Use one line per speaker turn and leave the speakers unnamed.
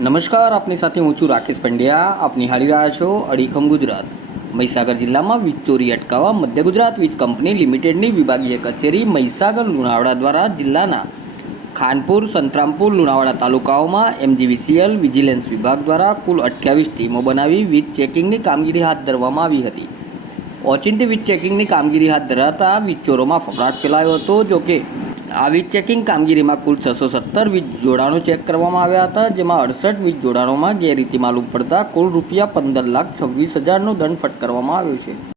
નમસ્કાર, આપની સાથે હું છું રાકેશ પંડ્યા. આપ નિહાળી રહ્યા છો અડીખમ ગુજરાત. મહીસાગર જિલ્લામાં વીજ ચોરી અટકાવવા મધ્ય ગુજરાત વીજ કંપની લિમિટેડની વિભાગીય કચેરી મહીસાગર લુણાવાડા દ્વારા જિલ્લાના ખાનપુર, સંતરામપુર, લુણાવાડા તાલુકાઓમાં એમજીવીસીએલ વિજિલન્સ વિભાગ દ્વારા કુલ અઠ્યાવીસ ટીમો બનાવી વીજ ચેકિંગની કામગીરી હાથ ધરવામાં આવી હતી. ઓચિંતી વીજ ચેકિંગની કામગીરી હાથ ધરાતા વીજચોરોમાં ફફડાટ ફેલાયો હતો, જોકે આ વીજ ચેકિંગ કામગીરીમાં કુલ છસો સત્તર વીજ જોડાણો ચેક કરવામાં આવ્યા હતા, જેમાં અડસઠ વીજ જોડાણોમાં ગેરરીતિ માલુમ પડતા કુલ રૂપિયા પંદર લાખ છવ્વીસ હજારનો દંડ ફટકારવામાં આવ્યો છે.